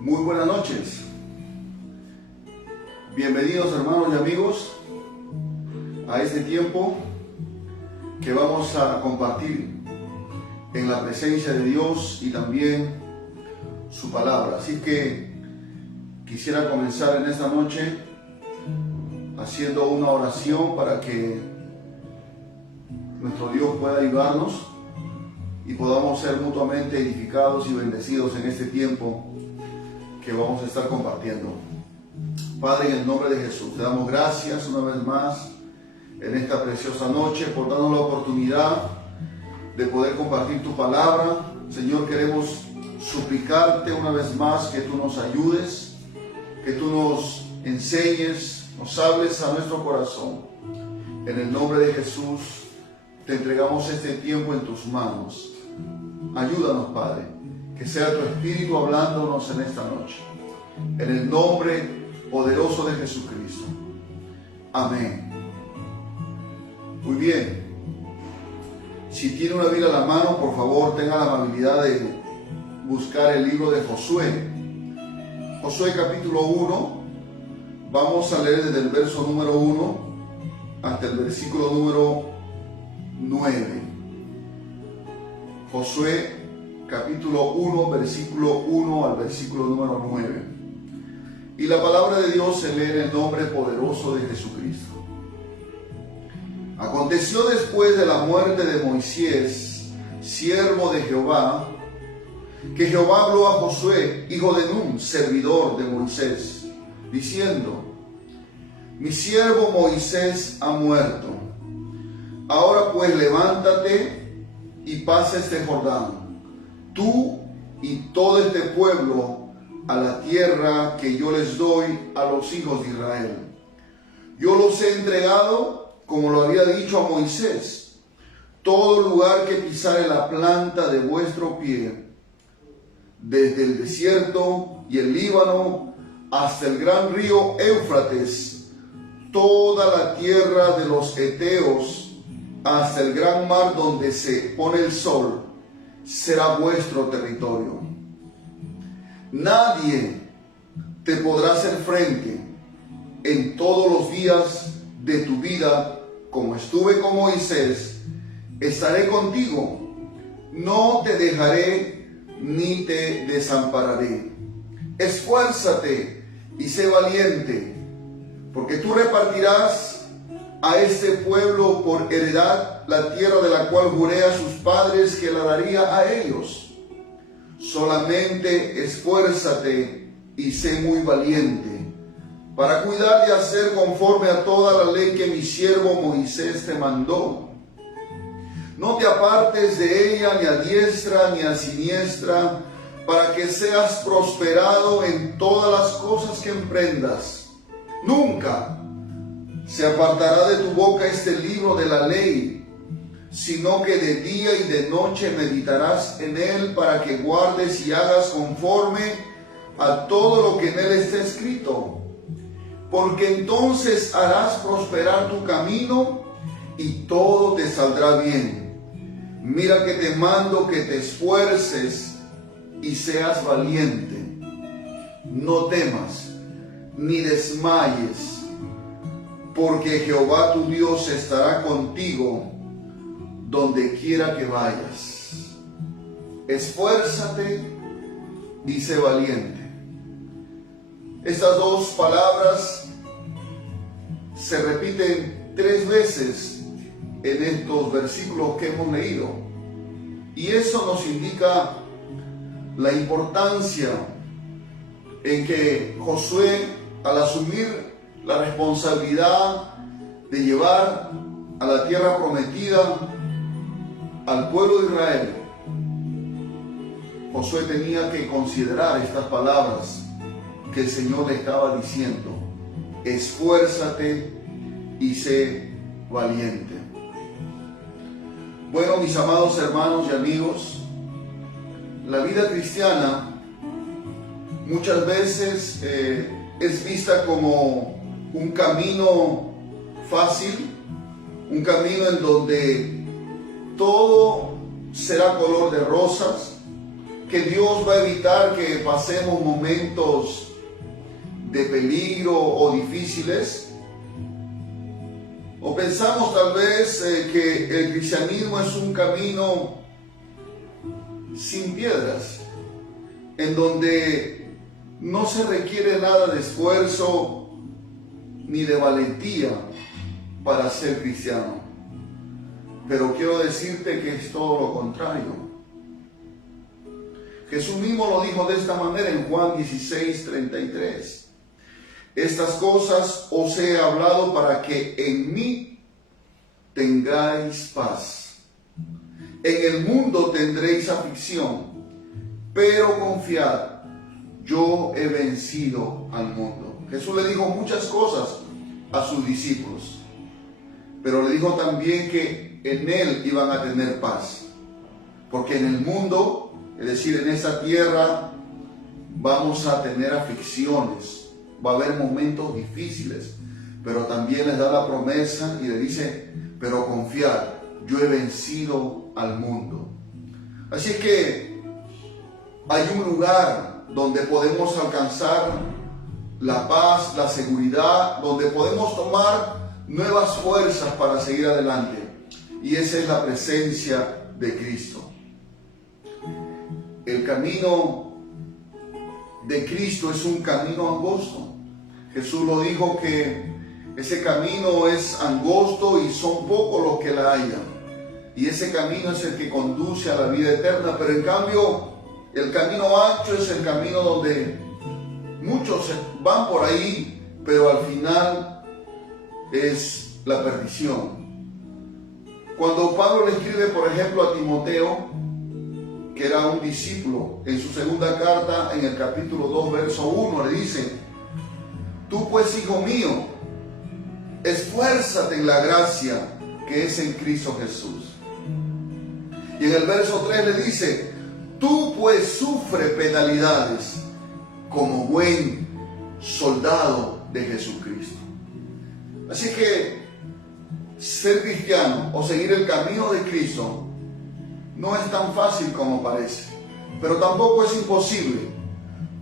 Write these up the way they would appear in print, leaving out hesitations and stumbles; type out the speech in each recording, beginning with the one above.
Muy buenas noches. Bienvenidos, hermanos y amigos, a este tiempo que vamos a compartir en la presencia de Dios y también su palabra. Así que quisiera comenzar en esta noche haciendo una oración para que nuestro Dios pueda ayudarnos y podamos ser mutuamente edificados y bendecidos en este tiempo que vamos a estar compartiendo. Padre, en el nombre de Jesús, te damos gracias una vez más en esta preciosa noche por darnos la oportunidad de poder compartir tu palabra. Señor, queremos suplicarte una vez más que tú nos ayudes, que tú nos enseñes, nos hables a nuestro corazón. En el nombre de Jesús, te entregamos este tiempo en tus manos. Ayúdanos, Padre, que sea tu Espíritu hablándonos en esta noche. En el nombre poderoso de Jesucristo. Amén. Muy bien. Si tiene una Biblia a la mano, por favor, tenga la amabilidad de buscar el libro de Josué. Josué capítulo 1. Vamos a leer desde el verso número 1 hasta el versículo número 9. Josué capítulo 1, versículo 1 al versículo número 9. Y la palabra de Dios se lee en el nombre poderoso de Jesucristo. Aconteció después de la muerte de Moisés, siervo de Jehová, que Jehová habló a Josué, hijo de Nun, servidor de Moisés, diciendo: Mi siervo Moisés ha muerto. Ahora pues levántate y pasa este Jordán, tú y todo este pueblo, a la tierra que yo les doy a los hijos de Israel. Yo los he entregado, como lo había dicho a Moisés, todo lugar que pisare la planta de vuestro pie, desde el desierto y el Líbano hasta el gran río Éufrates, toda la tierra de los heteos, hasta el gran mar donde se pone el sol, será vuestro territorio. Nadie te podrá hacer frente en todos los días de tu vida, como estuve con Moisés, estaré contigo, no te dejaré ni te desampararé. Esfuérzate y sé valiente, porque tú repartirás a este pueblo por heredad la tierra de la cual juré a sus padres que la daría a ellos. Solamente esfuérzate y sé muy valiente, para cuidar de hacer conforme a toda la ley que mi siervo Moisés te mandó. No te apartes de ella ni a diestra ni a siniestra, para que seas prosperado en todas las cosas que emprendas. Nunca se apartará de tu boca este libro de la ley, sino que de día y de noche meditarás en él, para que guardes y hagas conforme a todo lo que en él está escrito. Porque entonces harás prosperar tu camino y todo te saldrá bien. Mira que te mando que te esfuerces y seas valiente. No temas ni desmayes, porque Jehová tu Dios estará contigo donde quiera que vayas. Esfuérzate y sé valiente. Estas dos palabras se repiten 3 veces en estos versículos que hemos leído. Y eso nos indica la importancia en que Josué, al asumir la responsabilidad de llevar a la tierra prometida al pueblo de Israel, Josué tenía que considerar estas palabras que el Señor le estaba diciendo: esfuérzate y sé valiente. Bueno, mis amados hermanos y amigos, la vida cristiana muchas veces es vista como un camino fácil, un camino en donde todo será color de rosas, que Dios va a evitar que pasemos momentos de peligro o difíciles? ¿O pensamos tal vez que el cristianismo es un camino sin piedras, en donde no se requiere nada de esfuerzo ni de valentía para ser cristiano? Pero quiero decirte que es todo lo contrario. Jesús mismo lo dijo de esta manera en Juan 16:33. Estas cosas os he hablado para que en mí tengáis paz. En el mundo tendréis aflicción, pero confiad, yo he vencido al mundo. Jesús le dijo muchas cosas a sus discípulos, pero le dijo también que en él iban a tener paz, porque en el mundo, es decir, en esta tierra, vamos a tener aflicciones, va a haber momentos difíciles, pero también les da la promesa y le dice, pero confiad, yo he vencido al mundo. Así es que hay un lugar donde podemos alcanzar la paz, la seguridad, donde podemos tomar nuevas fuerzas para seguir adelante, y esa es la presencia de Cristo. El camino de Cristo es un camino angosto. Jesús lo dijo, que ese camino es angosto y son pocos los que la hallan. Y ese camino es el que conduce a la vida eterna. Pero en cambio, el camino ancho es el camino donde muchos van por ahí, pero al final es la perdición. Cuando Pablo le escribe, por ejemplo, a Timoteo, que era un discípulo, en su segunda carta, en el capítulo 2, verso 1, le dice, tú pues, hijo mío, esfuérzate en la gracia que es en Cristo Jesús. Y en el verso 3 le dice, tú pues sufre penalidades como buen soldado de Jesucristo. Así que ser cristiano o seguir el camino de Cristo no es tan fácil como parece, pero tampoco es imposible,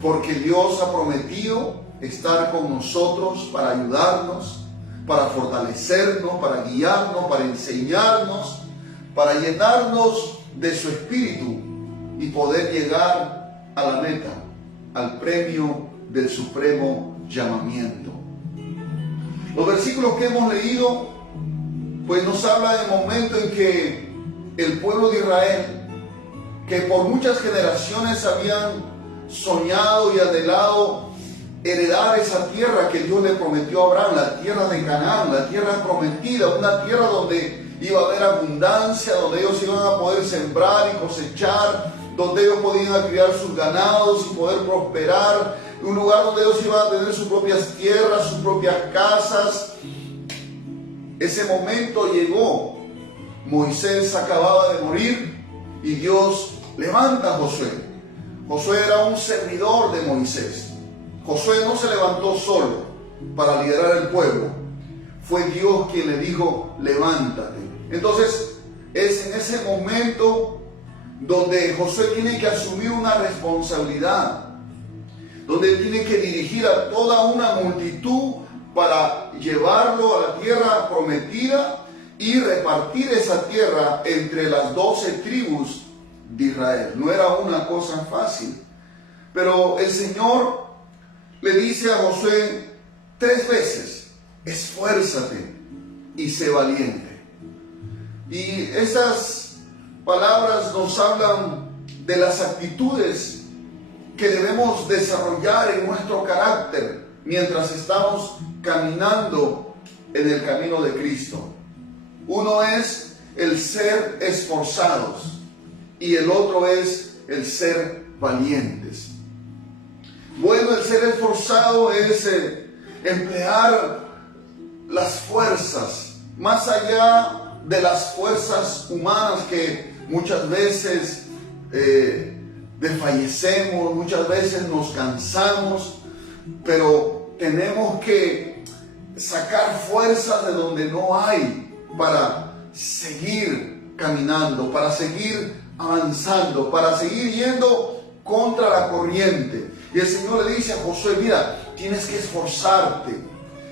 porque Dios ha prometido estar con nosotros para ayudarnos, para fortalecernos, para guiarnos, para enseñarnos, para llenarnos de su espíritu y poder llegar a la meta, al premio del supremo llamamiento. Los versículos que hemos leído pues nos habla del momento en que el pueblo de Israel, que por muchas generaciones habían soñado y anhelado heredar esa tierra que Dios le prometió a Abraham, la tierra de Canaán, la tierra prometida, una tierra donde iba a haber abundancia, donde ellos iban a poder sembrar y cosechar, donde ellos podían criar sus ganados y poder prosperar, un lugar donde ellos iban a tener sus propias tierras, sus propias casas. Ese momento llegó. Moisés acababa de morir y Dios levanta a Josué. Josué era un servidor de Moisés. Josué no se levantó solo para liderar el pueblo. Fue Dios quien le dijo, levántate. Entonces, es en ese momento donde Josué tiene que asumir una responsabilidad, donde tiene que dirigir a toda una multitud para llevarlo a la tierra prometida y repartir esa tierra entre las 12 tribus de Israel. No era una cosa fácil, pero el Señor le dice a Josué 3 veces, esfuérzate y sé valiente. Y esas palabras nos hablan de las actitudes que debemos desarrollar en nuestro carácter mientras estamos caminando en el camino de Cristo. Uno es el ser esforzados y el otro es el ser valientes. Bueno, el ser esforzado es emplear las fuerzas, más allá de las fuerzas humanas que muchas veces desfallecemos, muchas veces nos cansamos, pero tenemos que sacar fuerzas de donde no hay para seguir caminando, para seguir avanzando, para seguir yendo contra la corriente. Y el Señor le dice a Josué, mira, tienes que esforzarte,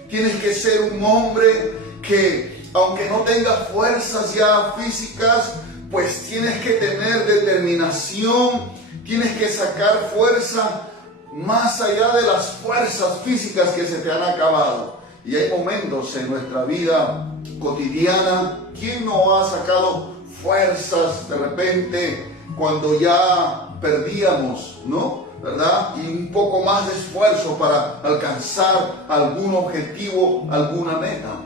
tienes que ser un hombre que, aunque no tenga fuerzas ya físicas, pues tienes que tener determinación, tienes que sacar fuerza más allá de las fuerzas físicas que se te han acabado. Y hay momentos en nuestra vida cotidiana, ¿quién no ha sacado fuerzas de repente cuando ya perdíamos, ¿no? ¿Verdad? Y un poco más de esfuerzo para alcanzar algún objetivo, alguna meta.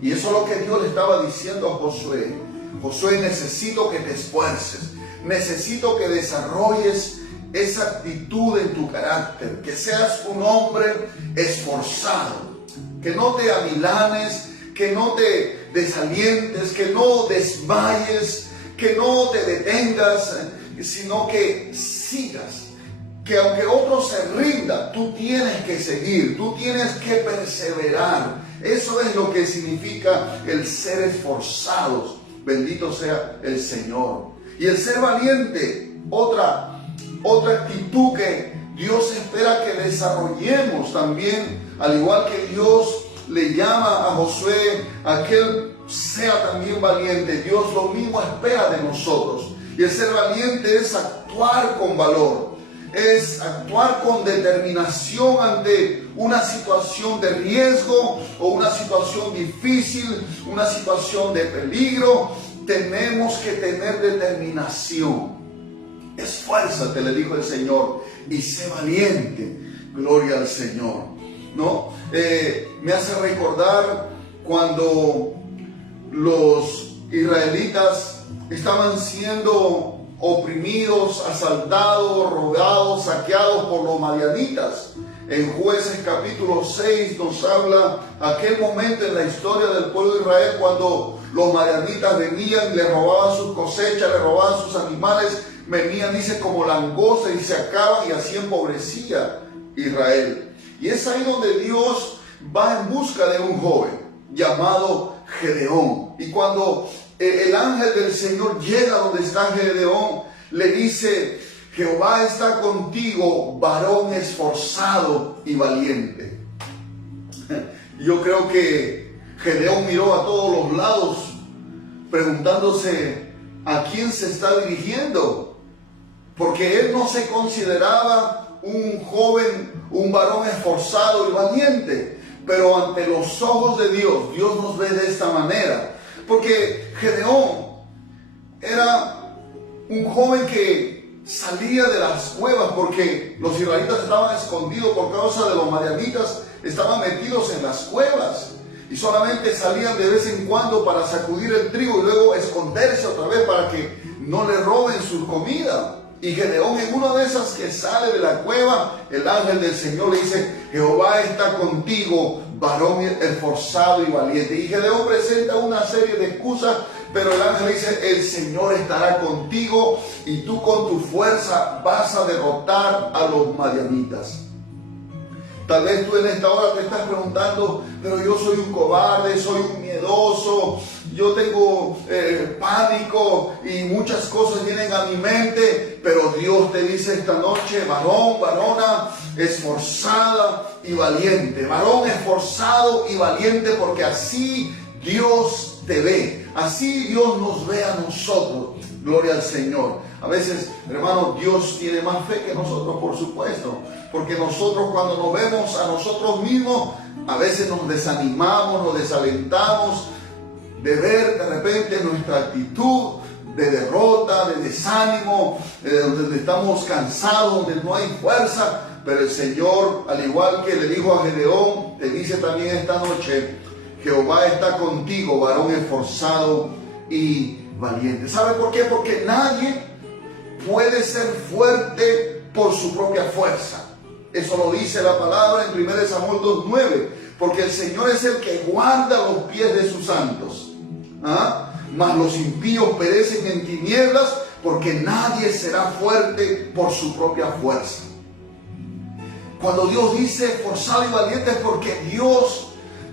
Y eso es lo que Dios le estaba diciendo a Josué. Josué, necesito que te esfuerces, necesito que desarrolles esa actitud en tu carácter, que seas un hombre esforzado, que no te amilanes, que no te desalientes, que no desmayes, que no te detengas, sino que sigas, que aunque otros se rindan, tú tienes que seguir, tú tienes que perseverar. Eso es lo que significa el ser esforzados. Bendito sea el Señor. Y el ser valiente, otra actitud que Dios espera que desarrollemos también, al igual que Dios le llama a Josué a que él sea también valiente. Dios lo mismo espera de nosotros. Y el ser valiente es actuar con valor, es actuar con determinación ante una situación de riesgo o una situación difícil, una situación de peligro. Tenemos que tener determinación. Esfuérzate, le dijo el Señor, y sé valiente. Gloria al Señor, ¿no? Me hace recordar cuando los israelitas estaban siendo oprimidos, asaltados, robados, saqueados por los madianitas. En Jueces capítulo 6 nos habla aquel momento en la historia del pueblo de Israel cuando los madianitas venían, le robaban sus cosechas, le robaban sus animales, venían, dice, como langostas y se acaban, y así empobrecía Israel. Y es ahí donde Dios va en busca de un joven llamado Gedeón. Y cuando el ángel del Señor llega donde está Gedeón, le dice: Jehová está contigo, varón esforzado y valiente. Yo creo que Gedeón miró a todos los lados preguntándose a quién se está dirigiendo, porque él no se consideraba un joven, un varón esforzado y valiente, pero ante los ojos de Dios, Dios nos ve de esta manera, porque Gedeón era un joven que salía de las cuevas, porque los israelitas estaban escondidos por causa de los madianitas, estaban metidos en las cuevas y solamente salían de vez en cuando para sacudir el trigo y luego esconderse otra vez para que no le roben su comida. Y Gedeón, en una de esas que sale de la cueva, el ángel del Señor le dice: Jehová está contigo, varón esforzado y valiente. Y Gedeón presenta una serie de excusas, pero el ángel dice: el Señor estará contigo y tú con tu fuerza vas a derrotar a los madianitas. Tal vez tú en esta hora te estás preguntando: pero yo soy un cobarde, soy un miedoso, yo tengo pánico y muchas cosas vienen a mi mente. Pero Dios te dice esta noche: varón, varona, esforzada y valiente. Varón esforzado y valiente, porque así Dios te ve. Así Dios nos ve a nosotros. Gloria al Señor. A veces, hermano, Dios tiene más fe que nosotros, por supuesto. Porque nosotros, cuando nos vemos a nosotros mismos, a veces nos desanimamos, nos desalentamos de ver de repente nuestra actitud de derrota, de desánimo, donde estamos cansados, donde no hay fuerza. Pero el Señor, al igual que le dijo a Gedeón, te dice también esta noche: Jehová está contigo, varón esforzado y valiente. ¿Sabe por qué? Porque nadie puede ser fuerte por su propia fuerza. Eso lo dice la palabra en 1 Samuel 2:9. Porque el Señor es el que guarda los pies de sus santos. Mas los impíos perecen en tinieblas, porque nadie será fuerte por su propia fuerza. Cuando Dios dice esforzado y valiente, es porque Dios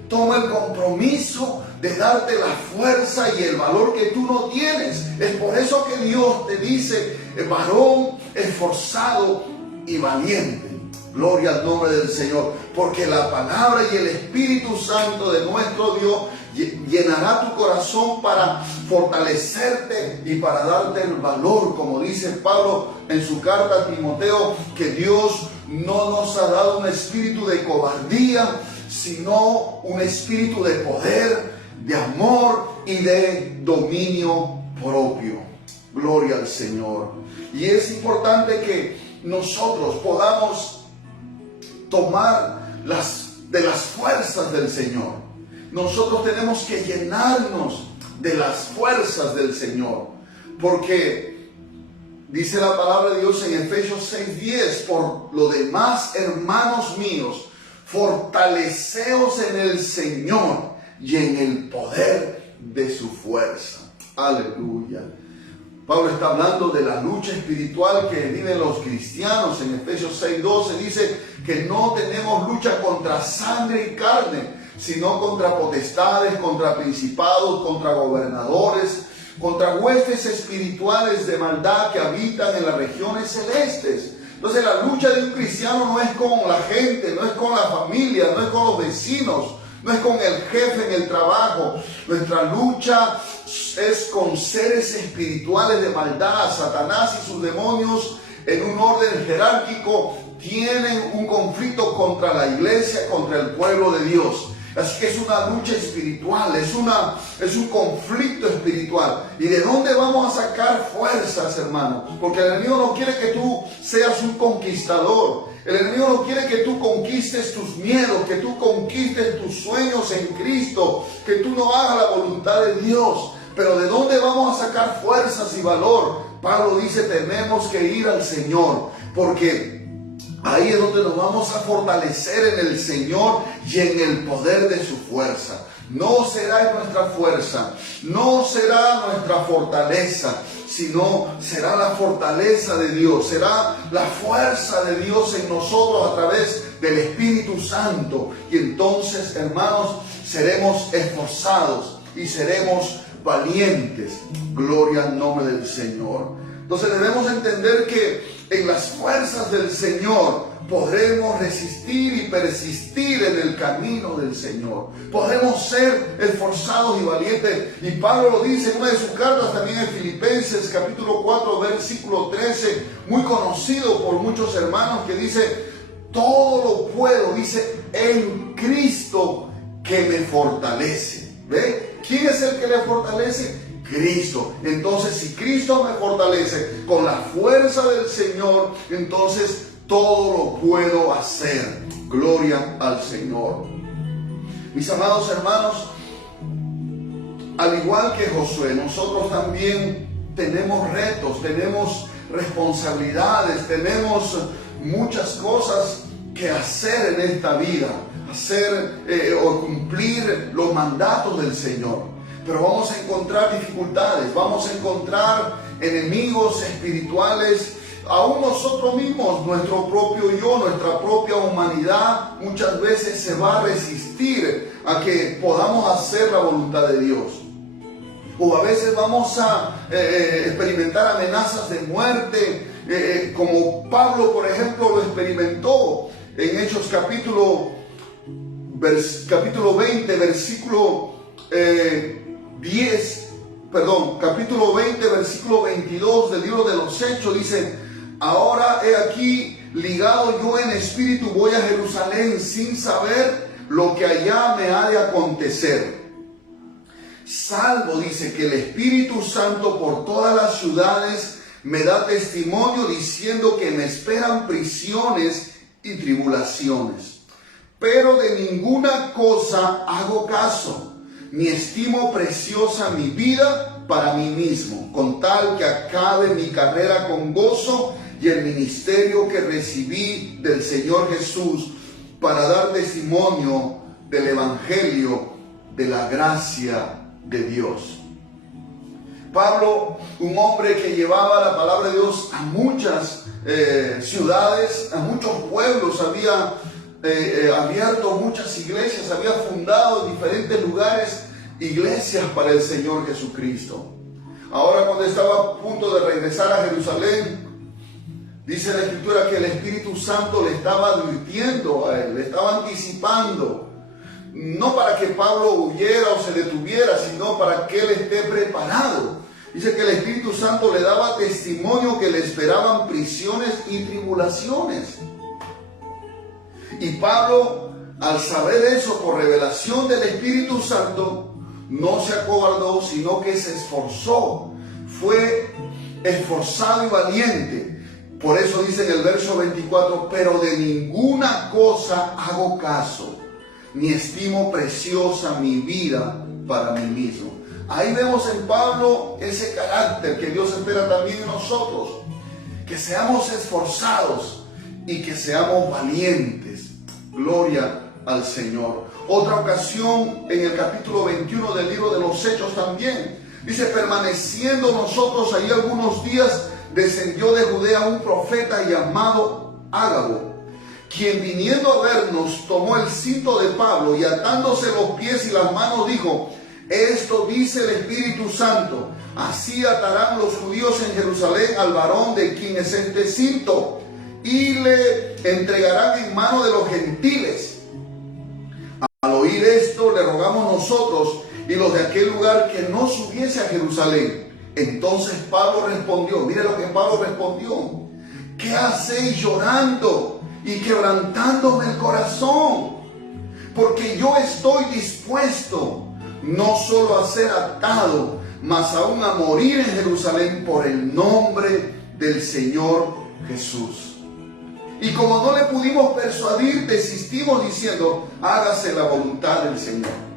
toma el compromiso de darte la fuerza y el valor que tú no tienes. Es por eso que Dios te dice: varón esforzado y valiente. Gloria al nombre del Señor, porque la palabra y el Espíritu Santo de nuestro Dios llenará tu corazón para fortalecerte y para darte el valor, como dice Pablo en su carta a Timoteo, que Dios no nos ha dado un espíritu de cobardía, sino un espíritu de poder, de amor y de dominio propio. Gloria al Señor. Y es importante que nosotros podamos tomar de las fuerzas del Señor. Nosotros tenemos que llenarnos de las fuerzas del Señor, porque dice la palabra de Dios en Efesios 6:10: por lo demás, hermanos míos, fortaleceos en el Señor y en el poder de su fuerza. Aleluya. Pablo está hablando de la lucha espiritual que viven los cristianos. En Efesios 6:12 dice que no tenemos lucha contra sangre y carne, sino contra potestades, contra principados, contra gobernadores, contra huestes espirituales de maldad que habitan en las regiones celestes. Entonces la lucha de un cristiano no es con la gente, no es con la familia, no es con los vecinos, no es con el jefe en el trabajo. Nuestra lucha es con seres espirituales de maldad. Satanás y sus demonios, en un orden jerárquico, tienen un conflicto contra la iglesia, contra el pueblo de Dios. Así que es una lucha espiritual, es un conflicto espiritual. ¿Y de dónde vamos a sacar fuerzas, hermanos? Porque el enemigo no quiere que tú seas un conquistador. El enemigo no quiere que tú conquistes tus miedos, que tú conquistes tus sueños en Cristo, que tú no hagas la voluntad de Dios. Pero ¿de dónde vamos a sacar fuerzas y valor? Pablo dice, tenemos que ir al Señor, porque ahí es donde nos vamos a fortalecer en el Señor y en el poder de su fuerza. No será nuestra fuerza, no será nuestra fortaleza, sino será la fortaleza de Dios, será la fuerza de Dios en nosotros a través del Espíritu Santo. Y entonces, hermanos, seremos esforzados y seremos valientes. Gloria al nombre del Señor. Entonces debemos entender que en las fuerzas del Señor podremos resistir y persistir en el camino del Señor. Podremos ser esforzados y valientes. Y Pablo lo dice en una de sus cartas también en Filipenses capítulo 4 versículo 13, muy conocido por muchos hermanos, que dice, todo lo puedo, dice, en Cristo que me fortalece. ¿Ve? ¿Quién es el que le fortalece? Cristo. Entonces, si Cristo me fortalece con la fuerza del Señor, entonces todo lo puedo hacer. Gloria al Señor. Mis amados hermanos, al igual que Josué, nosotros también tenemos retos, tenemos responsabilidades, tenemos muchas cosas que hacer en esta vida, o cumplir los mandatos del Señor. Pero vamos a encontrar dificultades, vamos a encontrar enemigos espirituales, aún nosotros mismos, nuestro propio yo, nuestra propia humanidad muchas veces se va a resistir a que podamos hacer la voluntad de Dios. O a veces vamos a experimentar amenazas de muerte, como Pablo, por ejemplo, lo experimentó en Hechos capítulo 20, versículo capítulo 20, versículo 22 del libro de los Hechos, dice, ahora he aquí, ligado yo en espíritu, voy a Jerusalén sin saber lo que allá me ha de acontecer. Salvo, dice, que el Espíritu Santo por todas las ciudades me da testimonio diciendo que me esperan prisiones y tribulaciones. Pero de ninguna cosa hago caso, ni estimo preciosa mi vida para mí mismo, con tal que acabe mi carrera con gozo y el ministerio que recibí del Señor Jesús para dar testimonio del Evangelio de la gracia de Dios. Pablo, un hombre que llevaba la palabra de Dios a muchas ciudades, a muchos pueblos, había abierto muchas iglesias, había fundado en diferentes lugares iglesias para el Señor Jesucristo. Ahora, cuando estaba a punto de regresar a Jerusalén, Dice la Escritura que el Espíritu Santo le estaba advirtiendo a él, le estaba anticipando, no para que Pablo huyera o se detuviera, sino para que él esté preparado. Dice que el Espíritu Santo le daba testimonio que le esperaban prisiones y tribulaciones. Y Pablo, al saber eso por revelación del Espíritu Santo, no se acobardó, sino que se esforzó. Fue esforzado y valiente. Por eso dice en el verso 24, pero de ninguna cosa hago caso, ni estimo preciosa mi vida para mí mismo. Ahí vemos en Pablo ese carácter que Dios espera también en nosotros, que seamos esforzados y que seamos valientes. Gloria al Señor. Otra ocasión en el capítulo 21 del libro de los Hechos también, dice, permaneciendo nosotros ahí algunos días, descendió de Judea un profeta llamado Ágabo, quien viniendo a vernos tomó el cinto de Pablo y atándose los pies y las manos dijo, esto dice el Espíritu Santo, así atarán los judíos en Jerusalén al varón de quien es este cinto y le entregarán en mano de los gentiles. Al oír esto le rogamos nosotros y los de aquel lugar que no subiese a Jerusalén. Entonces Pablo respondió, mire lo que Pablo respondió, ¿qué hacéis llorando y quebrantándome el corazón? Porque yo estoy dispuesto no solo a ser atado, mas aún a morir en Jerusalén por el nombre del Señor Jesús. Y como no le pudimos persuadir, desistimos diciendo, hágase la voluntad del Señor.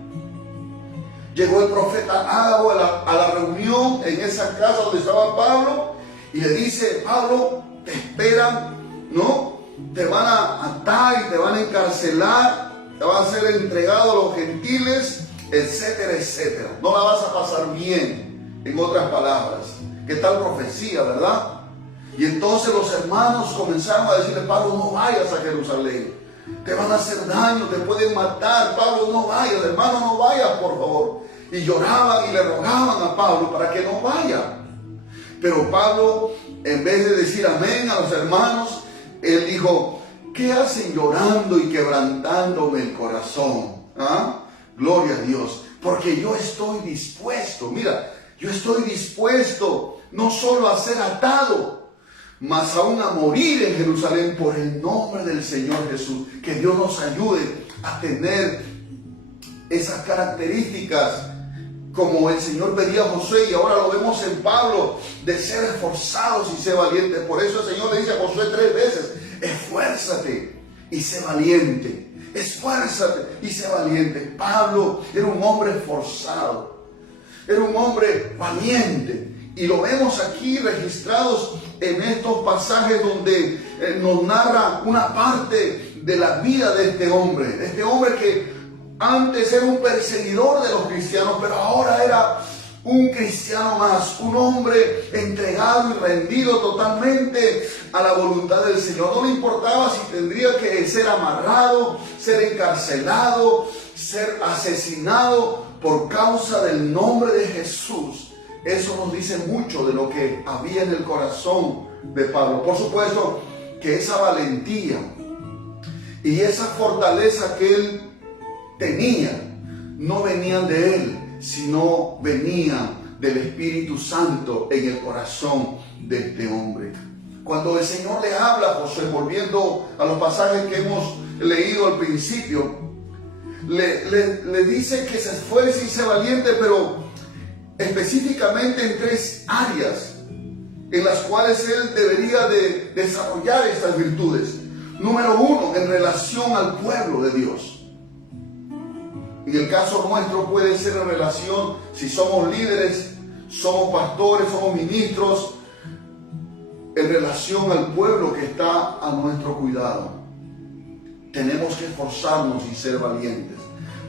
Llegó el profeta Ágabo a la reunión en esa casa donde estaba Pablo y le dice, Pablo, te esperan, ¿no? Te van a atar y te van a encarcelar, te van a ser entregado a los gentiles, etcétera, etcétera. No la vas a pasar bien, en otras palabras. ¿Qué tal profecía, verdad? Y entonces los hermanos comenzaron a decirle, Pablo, no vayas a Jerusalén. Te van a hacer daño, te pueden matar. Pablo, no vayas, hermano, no vayas, por favor. Y lloraban y le rogaban a Pablo para que no vaya. Pero Pablo, en vez de decir amén a los hermanos, él dijo, ¿qué hacen llorando y quebrantándome el corazón? ¿Ah? Gloria a Dios, porque yo estoy dispuesto, mira, yo estoy dispuesto no solo a ser atado, mas aún a morir en Jerusalén por el nombre del Señor Jesús. Que Dios nos ayude a tener esas características como el Señor pedía a Josué, y ahora lo vemos en Pablo, de ser esforzados y ser valientes. Por eso el Señor le dice a Josué 3 veces, esfuérzate y sé valiente. Esfuérzate y sé valiente. Pablo era un hombre esforzado, era un hombre valiente. Y lo vemos aquí registrados en estos pasajes donde nos narra una parte de la vida de este hombre que antes era un perseguidor de los cristianos, pero ahora era un cristiano más, un hombre entregado y rendido totalmente a la voluntad del Señor. No le importaba si tendría que ser amarrado, ser encarcelado, ser asesinado por causa del nombre de Jesús. Eso nos dice mucho de lo que había en el corazón de Pablo. Por supuesto que esa valentía y esa fortaleza que él tenía no venían de él, sino venían del Espíritu Santo en el corazón de este hombre. Cuando el Señor le habla a Josué, volviendo a los pasajes que hemos leído al principio, le dice que se esfuerce y sea valiente, pero específicamente en 3 áreas en las cuales él debería de desarrollar estas virtudes. Número 1, en relación al pueblo de Dios. En el caso nuestro puede ser en relación, si somos líderes, somos pastores, somos ministros, en relación al pueblo que está a nuestro cuidado. Tenemos que esforzarnos y ser valientes.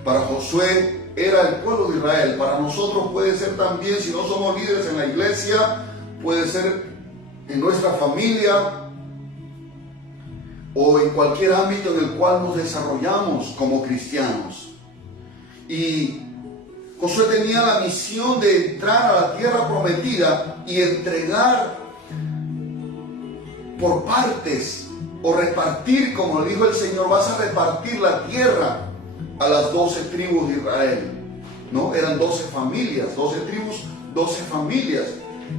Para Josué era el pueblo de Israel. Para nosotros puede ser también, si no somos líderes en la iglesia, puede ser en nuestra familia o en cualquier ámbito en el cual nos desarrollamos como cristianos. Y Josué tenía la misión de entrar a la tierra prometida y entregar por partes o repartir, como le dijo el Señor, vas a repartir la tierra a las 12 tribus de Israel, ¿no? Eran 12 familias, 12 tribus, 12 familias,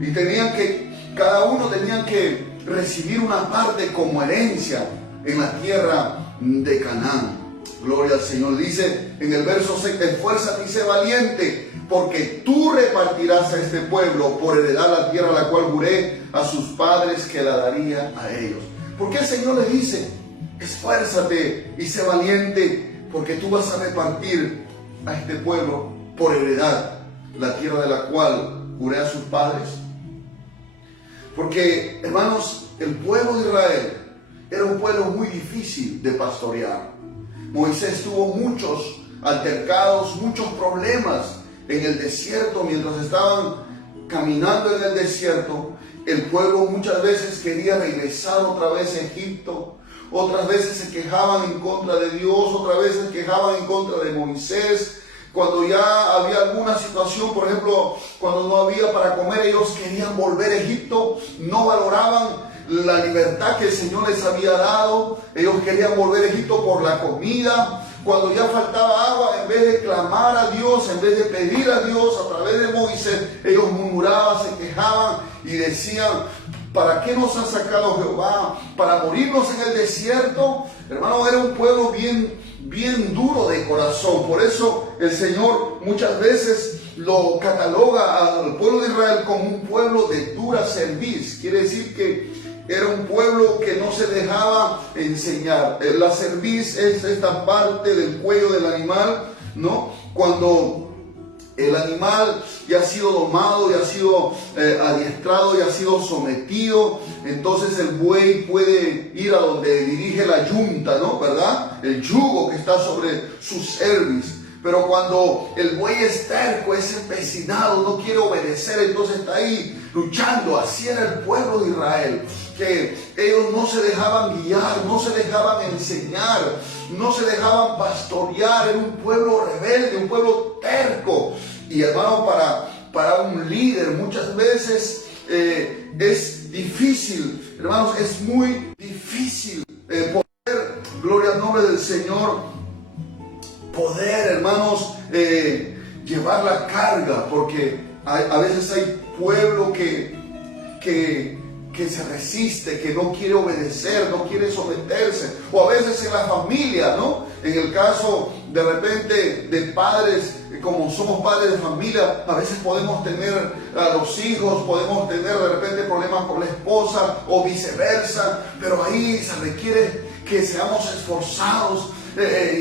y cada uno tenían que recibir una parte como herencia en la tierra de Canaán. Gloria al Señor. Dice en el verso 6, esfuérzate y sé valiente, porque tú repartirás a este pueblo por heredad la tierra a la cual juré a sus padres que la daría a ellos. ¿Por qué el Señor les dice, esfuérzate y sé valiente, porque tú vas a repartir a este pueblo por heredad la tierra de la cual juré a sus padres? Porque, hermanos, el pueblo de Israel era un pueblo muy difícil de pastorear. Moisés tuvo muchos altercados, muchos problemas en el desierto. Mientras estaban caminando en el desierto, el pueblo muchas veces quería regresar otra vez a Egipto. Otras veces se quejaban en contra de Dios, otras veces se quejaban en contra de Moisés. Cuando ya había alguna situación, por ejemplo, cuando no había para comer, ellos querían volver a Egipto, no valoraban la libertad que el Señor les había dado. Ellos querían volver a Egipto por la comida. Cuando ya faltaba agua, en vez de clamar a Dios, en vez de pedir a Dios a través de Moisés, ellos murmuraban, se quejaban y decían, ¿para qué nos ha sacado Jehová? ¿Para morirnos en el desierto? Hermano, era un pueblo bien duro de corazón. Por eso el Señor muchas veces lo cataloga al pueblo de Israel como un pueblo de dura cerviz. Quiere decir que era un pueblo que no se dejaba enseñar. La cerviz es esta parte del cuello del animal, ¿no? Cuando el animal ya ha sido domado, ya ha sido adiestrado, ya ha sido sometido, entonces el buey puede ir a donde dirige la yunta, ¿no? ¿Verdad? El yugo que está sobre su cerviz. Pero cuando el buey es terco, es empecinado, no quiere obedecer, entonces está ahí luchando. Así era el pueblo de Israel, que ellos no se dejaban guiar, no se dejaban enseñar, no se dejaban pastorear. Era un pueblo rebelde, un pueblo terco. Y hermano, para un líder muchas veces es difícil, hermanos, es muy difícil poder, gloria al nombre del Señor, poder, hermanos, llevar la carga, porque a veces hay pueblo que se resiste, que no quiere obedecer, no quiere someterse, o a veces en la familia, ¿no? En el caso de repente de padres, como somos padres de familia, a veces podemos tener a los hijos, podemos tener de repente problemas con la esposa o viceversa, pero ahí se requiere que seamos esforzados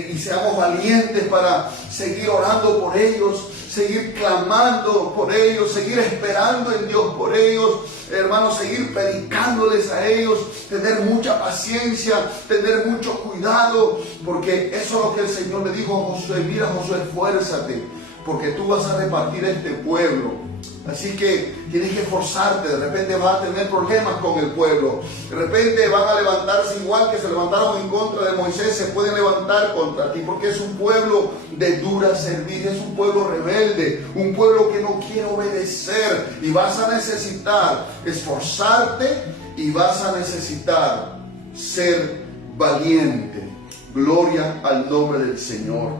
y seamos valientes para seguir orando por ellos, seguir clamando por ellos, seguir esperando en Dios por ellos, hermanos, seguir predicándoles a ellos, tener mucha paciencia, tener mucho cuidado, porque eso es lo que el Señor le dijo a Josué: mira, Josué, esfuérzate, porque tú vas a repartir este pueblo. Así que tienes que esforzarte. De repente vas a tener problemas con el pueblo. De repente van a levantarse igual que se levantaron en contra de Moisés, se pueden levantar contra ti, porque es un pueblo de dura cerviz, es un pueblo rebelde, un pueblo que no quiere obedecer. Y vas a necesitar esforzarte y vas a necesitar ser valiente. Gloria al nombre del Señor.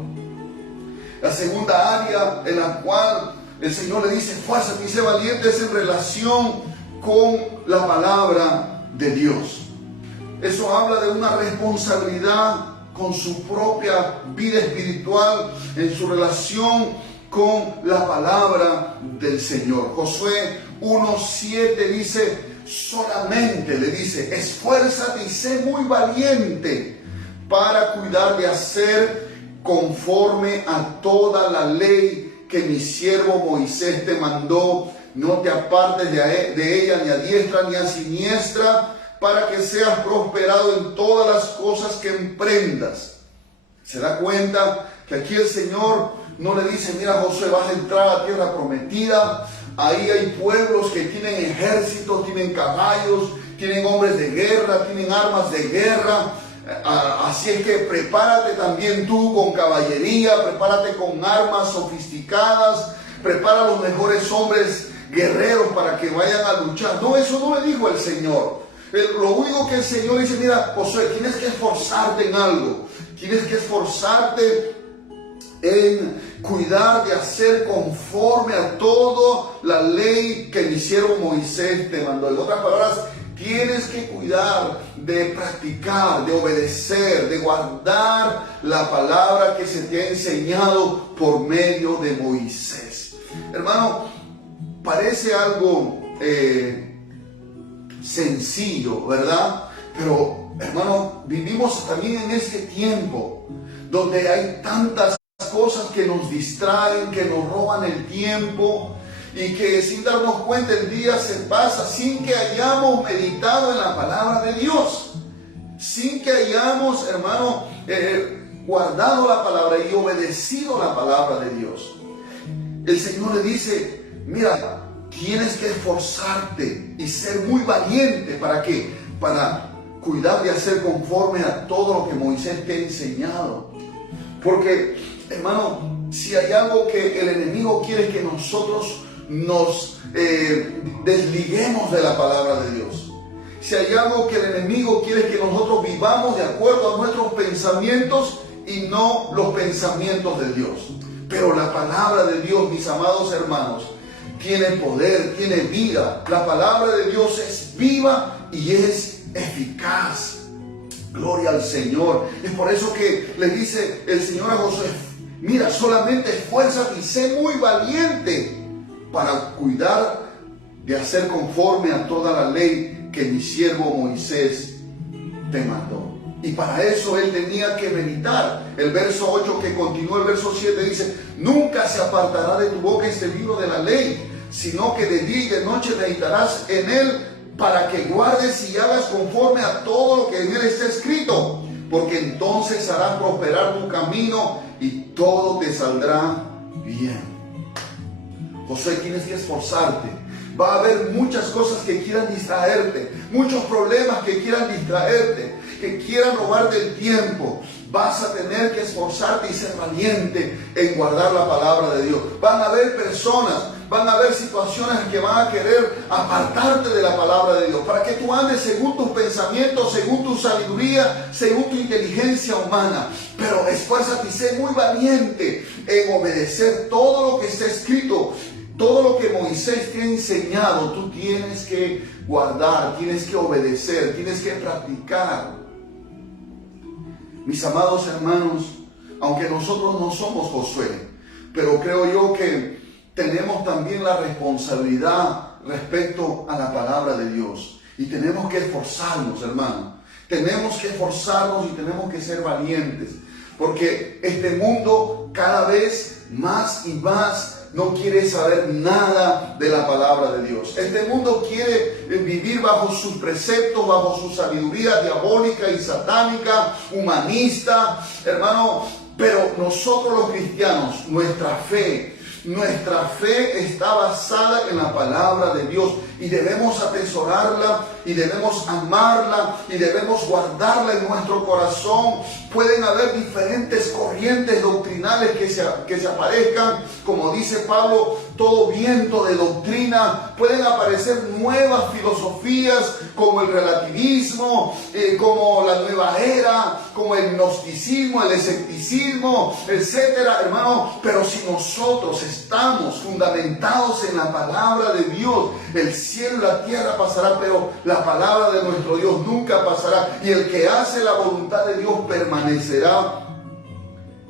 La segunda área en la cual el Señor le dice, esfuérzate y sé valiente, es en relación con la palabra de Dios. Eso habla de una responsabilidad con su propia vida espiritual, en su relación con la palabra del Señor. Josué 1:7 dice, solamente le dice, esfuérzate y sé muy valiente para cuidar de hacer conforme a toda la ley que mi siervo Moisés te mandó. No te apartes de ella ni a diestra ni a siniestra, para que seas prosperado en todas las cosas que emprendas. Se da cuenta que aquí el Señor no le dice, mira Josué, vas a entrar a la tierra prometida, ahí hay pueblos que tienen ejércitos, tienen caballos, tienen hombres de guerra, tienen armas de guerra. Así es que prepárate también tú con caballería, prepárate con armas sofisticadas, prepara a los mejores hombres guerreros para que vayan a luchar. No, eso no le dijo el Señor. Lo único que el Señor dice, mira, Josué, tienes que esforzarte en algo. Tienes que esforzarte en cuidar de hacer conforme a toda la ley que mi siervo Moisés te mandó. En otras palabras, tienes que cuidar de practicar, de obedecer, de guardar la palabra que se te ha enseñado por medio de Moisés. Hermano, parece algo sencillo, ¿verdad? Pero, hermano, vivimos también en este tiempo donde hay tantas cosas que nos distraen, que nos roban el tiempo, y que sin darnos cuenta el día se pasa sin que hayamos meditado en la palabra de Dios, sin que hayamos, hermano, guardado la palabra y obedecido la palabra de Dios. El Señor le dice, mira, tienes que esforzarte y ser muy valiente. ¿Para qué? Para cuidar de hacer conforme a todo lo que Moisés te ha enseñado. Porque, hermano, si hay algo que el enemigo quiere, que nosotros nos desliguemos de la palabra de Dios. Si hay algo que el enemigo quiere, que nosotros vivamos de acuerdo a nuestros pensamientos y no los pensamientos de Dios. Pero la palabra de Dios, mis amados hermanos, tiene poder, tiene vida. La palabra de Dios es viva y es eficaz. Gloria al Señor. Es por eso que le dice el Señor a Josué, mira, solamente esfuérzate y sé muy valiente para cuidar de hacer conforme a toda la ley que mi siervo Moisés te mandó. Y para eso él tenía que meditar. El verso 8 que continúa, el verso 7 dice, nunca se apartará de tu boca este libro de la ley, sino que de día y de noche meditarás en él, para que guardes y hagas conforme a todo lo que en él está escrito, porque entonces harás prosperar tu camino y todo te saldrá bien. Josué, tienes que esforzarte. Va a haber muchas cosas que quieran distraerte, muchos problemas que quieran distraerte, que quieran robarte el tiempo. Vas a tener que esforzarte y ser valiente en guardar la palabra de Dios. Van a haber personas, van a haber situaciones que van a querer apartarte de la palabra de Dios, para que tú andes según tus pensamientos, según tu sabiduría, según tu inteligencia humana. Pero esfuérzate y sé muy valiente en obedecer todo lo que está escrito. Todo lo que Moisés te ha enseñado, tú tienes que guardar, tienes que obedecer, tienes que practicar. Mis amados hermanos, aunque nosotros no somos Josué, pero creo yo que tenemos también la responsabilidad respecto a la palabra de Dios. Y tenemos que esforzarnos, hermano. Tenemos que esforzarnos y tenemos que ser valientes. Porque este mundo cada vez más y más no quiere saber nada de la palabra de Dios. Este mundo quiere vivir bajo sus preceptos, bajo su sabiduría diabólica y satánica, humanista, hermano. Pero nosotros los cristianos, nuestra fe está basada en la palabra de Dios, y debemos atesorarla y debemos amarla y debemos guardarla en nuestro corazón. Pueden haber diferentes corrientes doctrinales que se aparezcan, como dice Pablo, todo viento de doctrina. Pueden aparecer nuevas filosofías como el relativismo, como la nueva era, como el gnosticismo, el escepticismo, etcétera, hermano. Pero si nosotros estamos fundamentados en la palabra de Dios, el cielo y la tierra pasará, pero la palabra de nuestro Dios nunca pasará. Y el que hace la voluntad de Dios permanecerá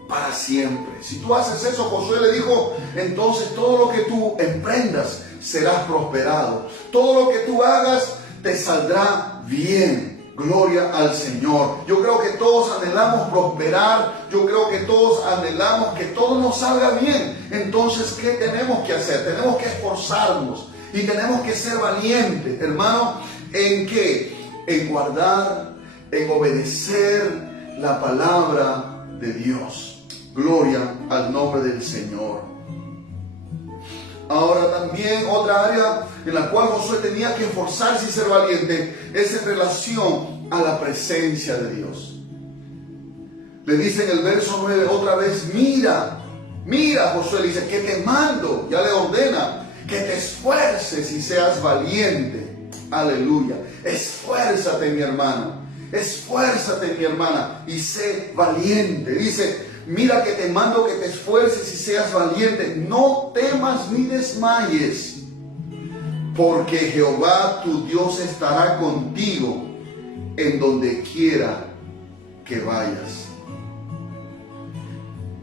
para siempre. Si tú haces eso, Josué le dijo, entonces todo lo que tú emprendas serás prosperado. Todo lo que tú hagas te saldrá bien. Gloria al Señor. Yo creo que todos anhelamos prosperar. Yo creo que todos anhelamos que todo nos salga bien. Entonces, ¿qué tenemos que hacer? Tenemos que esforzarnos y tenemos que ser valientes, hermano. ¿En qué? En guardar, en obedecer la palabra de Dios. Gloria al nombre del Señor. Ahora también otra área en la cual Josué tenía que esforzarse y ser valiente es en relación a la presencia de Dios. Le dice en el verso 9 otra vez, mira, Josué le dice que te mando, ya le ordena, que te esfuerces y seas valiente. Aleluya. esfuérzate, mi hermano, esfuérzate, mi hermana, y sé valiente. Dice, mira que te mando que te esfuerces y seas valiente, no temas ni desmayes, porque Jehová tu Dios estará contigo en donde quiera que vayas.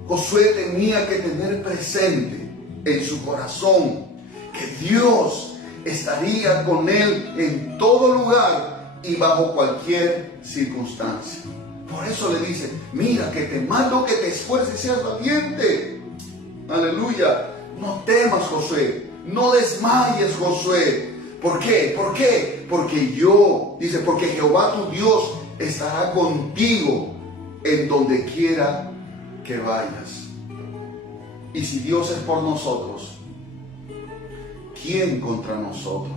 Josué tenía que tener presente en su corazón que Dios estaría con él en todo lugar y bajo cualquier circunstancia. Por eso le dice, mira que te mando que te esfuerces y seas valiente. Aleluya. No temas, Josué. No desmayes, Josué. ¿Por qué? ¿Por qué? Porque porque Jehová tu Dios estará contigo en donde quiera que vayas. Y si Dios es por nosotros, ¿quién contra nosotros?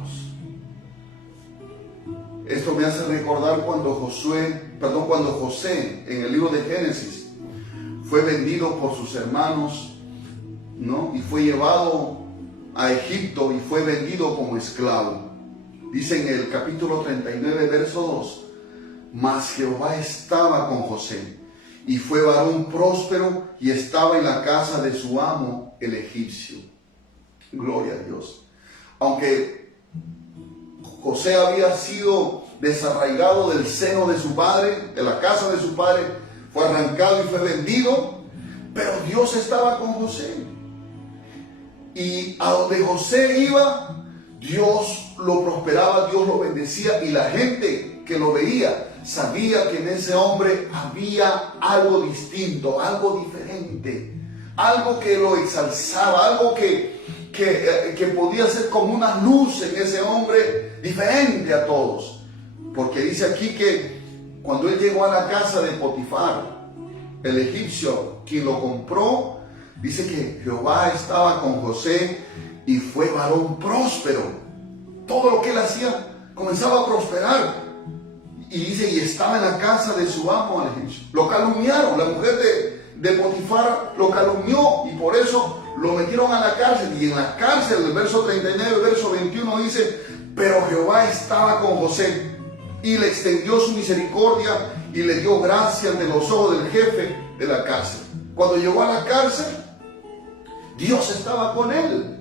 Esto me hace recordar cuando José, en el libro de Génesis, fue vendido por sus hermanos, ¿no? Y fue llevado a Egipto y fue vendido como esclavo. Dice en el capítulo 39, verso 2, mas Jehová estaba con José, y fue varón próspero, y estaba en la casa de su amo, el egipcio. Gloria a Dios. Aunque José había sido desarraigado del seno de su padre, de la casa de su padre, fue arrancado y fue vendido, pero Dios estaba con José. Y a donde José iba, Dios lo prosperaba, Dios lo bendecía, y la gente que lo veía sabía que en ese hombre había algo distinto, algo diferente, algo que lo exalzaba, algo que podía ser como una luz en ese hombre, diferente a todos. Porque dice aquí que cuando él llegó a la casa de Potifar, el egipcio, quien lo compró, dice que Jehová estaba con José y fue varón próspero. Todo lo que él hacía comenzaba a prosperar. Y dice, y estaba en la casa de su amo, al egipcio. Lo calumniaron, la mujer de Potifar lo calumnió, y por eso lo metieron a la cárcel. Y en la cárcel, el verso 39, verso 21 dice, pero Jehová estaba con José y le extendió su misericordia y le dio gracia ante los ojos del jefe de la cárcel. Cuando llegó a la cárcel, Dios estaba con él.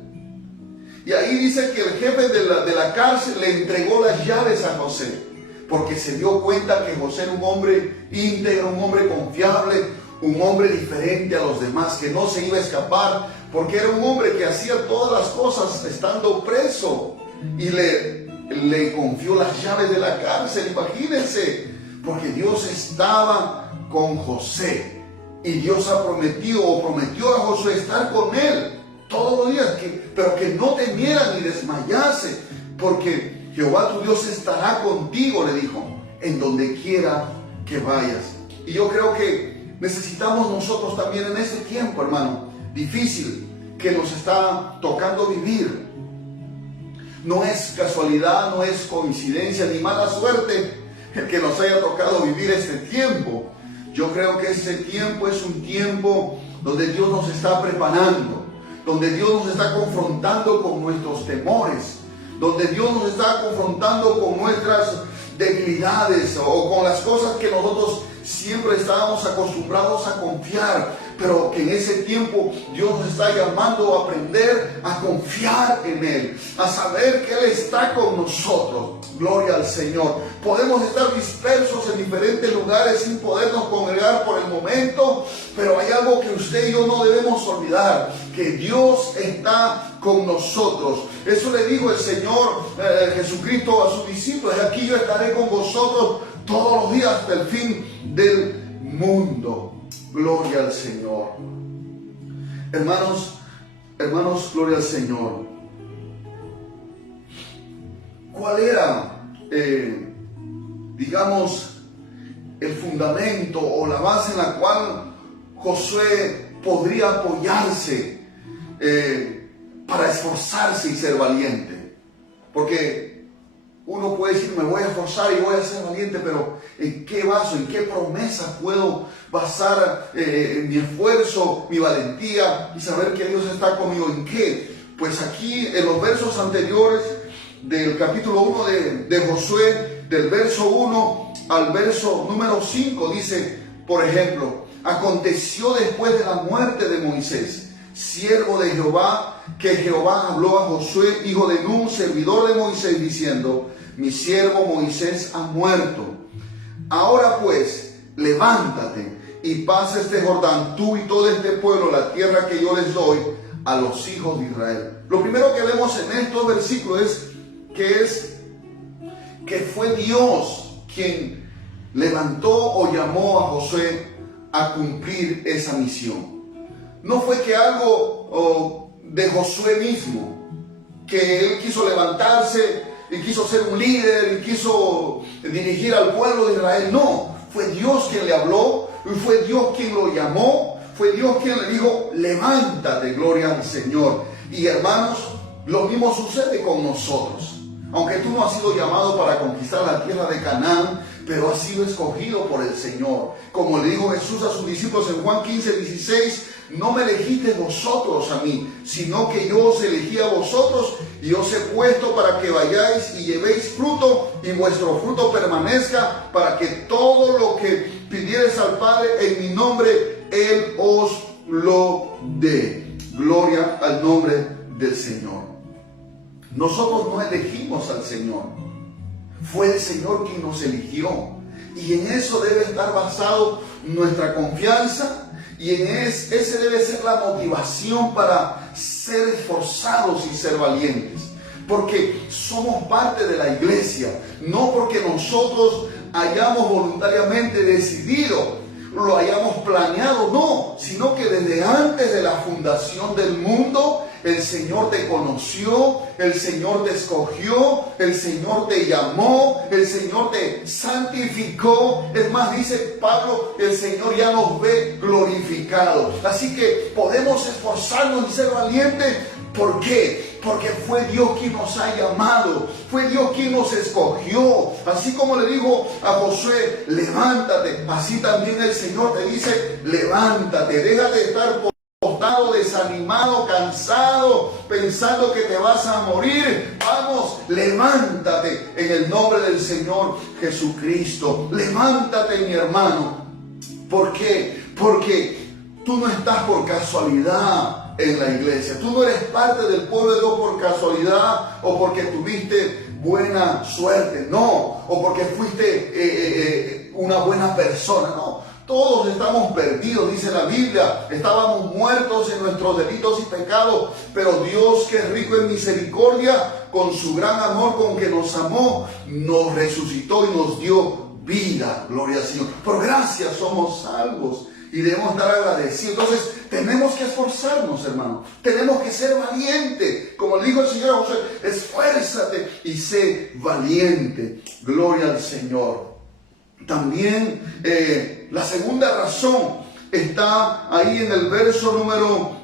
Y ahí dice que el jefe de la cárcel le entregó las llaves a José, porque se dio cuenta que José era un hombre íntegro, un hombre confiable, un hombre diferente a los demás, que no se iba a escapar, porque era un hombre que hacía todas las cosas estando preso, y le confió las llaves de la cárcel. Imagínense, porque Dios estaba con José, y Dios prometió a Josué estar con él todos los días, pero que no temiera ni desmayase, porque Jehová tu Dios estará contigo, le dijo, en donde quiera que vayas. Y yo creo que necesitamos nosotros también en este tiempo, hermano, difícil que nos está tocando vivir. No es casualidad, no es coincidencia ni mala suerte el que nos haya tocado vivir este tiempo. Yo creo que este tiempo es un tiempo donde Dios nos está preparando, donde Dios nos está confrontando con nuestros temores, donde Dios nos está confrontando con nuestras debilidades o con las cosas que nosotros siempre estábamos acostumbrados a confiar, pero que en ese tiempo Dios nos está llamando a aprender a confiar en Él, a saber que Él está con nosotros. Gloria al Señor. Podemos estar dispersos en diferentes lugares sin podernos congregar por el momento, pero hay algo que usted y yo no debemos olvidar, que Dios está con nosotros. Eso le dijo el Señor Jesucristo a sus discípulos: aquí yo estaré con vosotros todos los días hasta el fin del mundo. Gloria al Señor. Hermanos, gloria al Señor. ¿Cuál era, el fundamento o la base en la cual Josué podría apoyarse para esforzarse y ser valiente? Porque uno puede decir, me voy a esforzar y voy a ser valiente, pero ¿en qué baso, en qué promesa puedo basar mi esfuerzo, mi valentía y saber que Dios está conmigo? ¿En qué? Pues aquí en los versos anteriores del capítulo 1 de Josué, del verso 1 al verso número 5, dice, por ejemplo, aconteció después de la muerte de Moisés, siervo de Jehová, que Jehová habló a Josué, hijo de Nun, servidor de Moisés, diciendo, mi siervo Moisés ha muerto. Ahora pues, levántate y pasa este Jordán, tú y todo este pueblo, la tierra que yo les doy a los hijos de Israel. Lo primero que vemos en estos versículos es que fue Dios quien levantó o llamó a Josué a cumplir esa misión. No fue que algo de Josué mismo, que él quiso levantarse y quiso ser un líder y quiso dirigir al pueblo de Israel. No, fue Dios quien le habló y fue Dios quien lo llamó, fue Dios quien le dijo, levántate, gloria al Señor. Y hermanos, lo mismo sucede con nosotros. Aunque tú no has sido llamado para conquistar la tierra de Canaán, pero has sido escogido por el Señor. Como le dijo Jesús a sus discípulos en Juan 15:16, no me elegisteis vosotros a mí, sino que yo os elegí a vosotros y os he puesto para que vayáis y llevéis fruto y vuestro fruto permanezca, para que todo lo que pidiereis al Padre en mi nombre, Él os lo dé. Gloria al nombre del Señor. Nosotros no elegimos al Señor, fue el Señor quien nos eligió, y en eso debe estar basado nuestra confianza, y en ese debe ser la motivación para ser esforzados y ser valientes, porque somos parte de la iglesia, no porque nosotros hayamos voluntariamente decidido, lo hayamos planeado, no, sino que desde antes de la fundación del mundo, el Señor te conoció, el Señor te escogió, el Señor te llamó, el Señor te santificó. Es más, dice Pablo, el Señor ya nos ve glorificados. Así que podemos esforzarnos y ser valientes. ¿Por qué? Porque fue Dios quien nos ha llamado, fue Dios quien nos escogió. Así como le dijo a Josué, levántate, así también el Señor te dice, levántate, deja de estar postrado, desanimado, cansado, pensando que te vas a morir. Vamos, levántate en el nombre del Señor Jesucristo. Levántate, mi hermano. ¿Por qué? Porque tú no estás por casualidad en la iglesia. Tú no eres parte del pueblo de Dios por casualidad o porque tuviste buena suerte, no, o porque fuiste una buena persona, no. Todos estamos perdidos, dice la Biblia. Estábamos muertos en nuestros delitos y pecados, pero Dios, que es rico en misericordia, con su gran amor con que nos amó, nos resucitó y nos dio vida. Gloria al Señor. Por gracia somos salvos y debemos estar agradecidos. Entonces tenemos que esforzarnos, hermano. Tenemos que ser valientes. Como le dijo el Señor a José, esfuérzate y sé valiente. Gloria al Señor. También la segunda razón está ahí en el verso número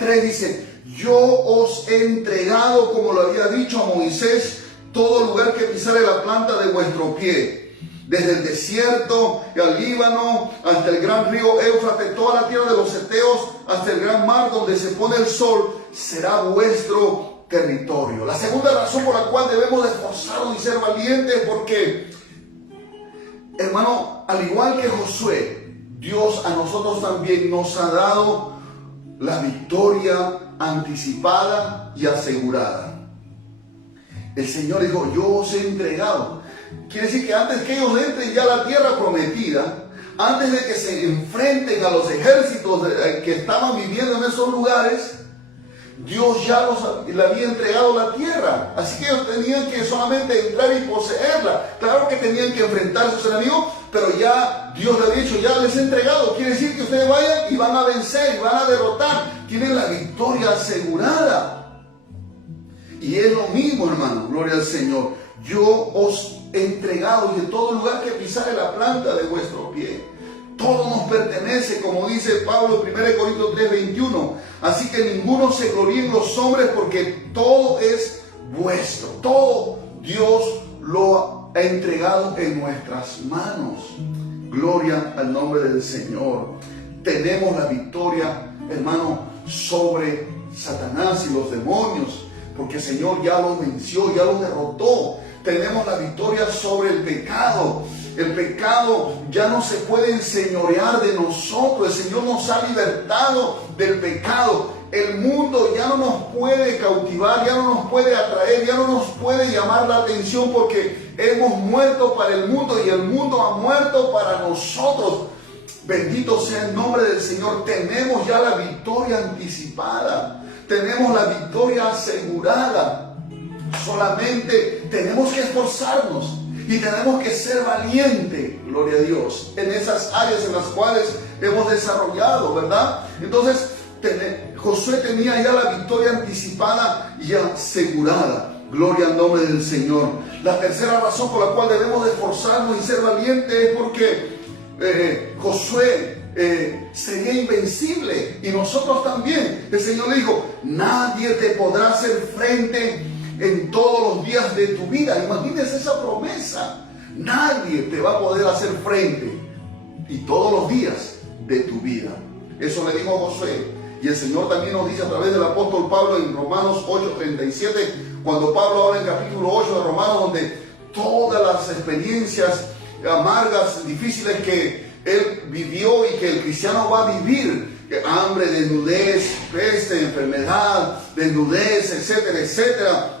3, dice, yo os he entregado, como lo había dicho a Moisés, todo lugar que pisare la planta de vuestro pie, desde el desierto al Líbano, hasta el gran río Éufrates, toda la tierra de los heteos, hasta el gran mar donde se pone el sol, será vuestro territorio. La segunda razón por la cual debemos de esforzarnos y ser valientes, porque, hermano, al igual que Josué, Dios a nosotros también nos ha dado la victoria anticipada y asegurada. El Señor dijo, yo os he entregado. Quiere decir que antes que ellos entren ya a la tierra prometida, antes de que se enfrenten a los ejércitos que estaban viviendo en esos lugares, Dios ya le había entregado la tierra. Así que ellos tenían que solamente entrar y poseerla. Claro que tenían que enfrentarse a sus enemigos, pero ya Dios le había dicho, ya les he entregado. Quiere decir que ustedes vayan y van a vencer, y van a derrotar. Tienen la victoria asegurada. Y es lo mismo, hermano, gloria al Señor. Yo os he entregado, y de todo lugar que pisare la planta de vuestro pie, todo nos pertenece, como dice Pablo en 1 Corintios 3:21. Así que ninguno se gloríe en los hombres, porque todo es vuestro. Todo Dios lo ha entregado en nuestras manos. Gloria al nombre del Señor. Tenemos la victoria, hermano, sobre Satanás y los demonios, porque el Señor ya los venció, ya los derrotó. tenemos la victoria sobre el pecado. El pecado ya no se puede enseñorear de nosotros. El Señor nos ha libertado del pecado. El mundo ya no nos puede cautivar, ya no nos puede atraer, ya no nos puede llamar la atención, porque hemos muerto para el mundo y el mundo ha muerto para nosotros. Bendito sea el nombre del Señor. Tenemos ya la victoria anticipada. Tenemos la victoria asegurada. Solamente tenemos que esforzarnos y tenemos que ser valientes, gloria a Dios, en esas áreas en las cuales hemos desarrollado, ¿verdad? Entonces, Josué tenía ya la victoria anticipada y asegurada. Gloria al nombre del Señor. La tercera razón por la cual debemos de esforzarnos y ser valientes es porque Josué sería invencible, y nosotros también. El Señor le dijo: nadie te podrá hacer frente en todos los días de tu vida. Imagínense esa promesa. Nadie te va a poder hacer frente y todos los días de tu vida. Eso le dijo Josué. Y el Señor también nos dice a través del apóstol Pablo en Romanos 8:37, cuando Pablo habla en capítulo 8 de Romanos, donde todas las experiencias amargas, difíciles que él vivió y que el cristiano va a vivir, hambre, desnudez, peste, enfermedad, desnudez, etcétera, etcétera.